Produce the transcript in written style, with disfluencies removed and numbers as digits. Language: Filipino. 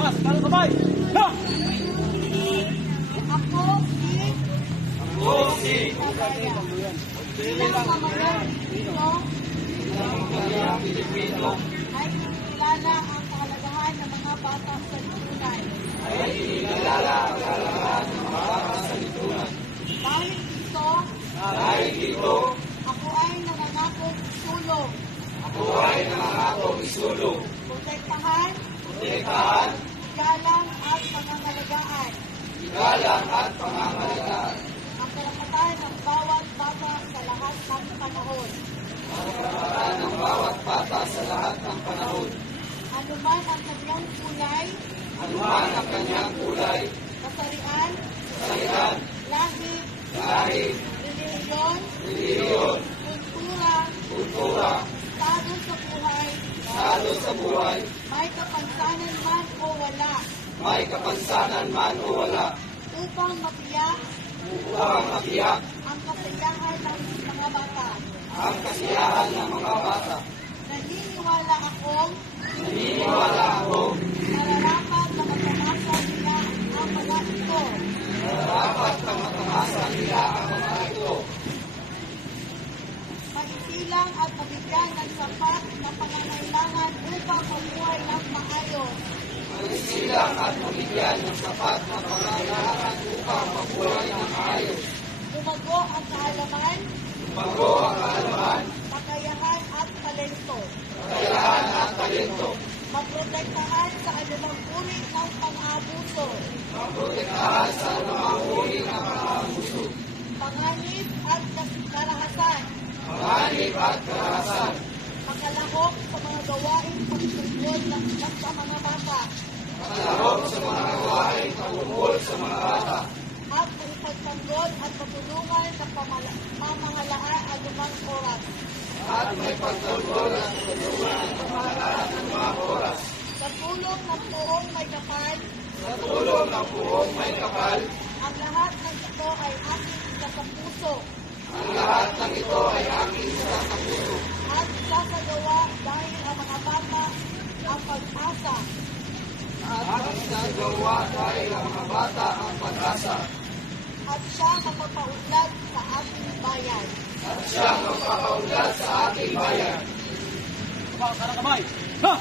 Taas, kanan kamay. Na! Ako si Bilang Mamayan Pilipino ay kinikilala ang kahalagahan ng mga bata sa lipunan. Dahil dito, ako ay nangangakong isulong. Protektahan, igalang at pangangalagaan. Ang karapatan ng bawat bata sa lahat ng panahon. Anuman ang kanyang kulay, kasarian, lahi, relihiyon, kultura, estado sa buhay, may kapansanan man o wala, upang matiyak ang kasiyahan ng mga bata. Naniniwala akong nararapat na matamasa nila ang mga ito. Magsilang at mabigyan ng sapat na pangangailangan upang mabuhay ng maayos. Bumago ang kaalaman, kakayahan at talento. Maprotektahan sa anumang uri ng pang-aabuso. Panganib at karahasan. Makalahok sa mga gawaing pagtungkol sa mga bata. At maipagtanggol at matulungan sa pamahalaan anumang oras. Sa tulong ng puong may kapal, ang lahat ng ito ay aking isa sa puso. At sasagawa dahil ang mga bata ang pag-asa. At siya mapapaunlad sa ating bayan. Kanan kamay. Na!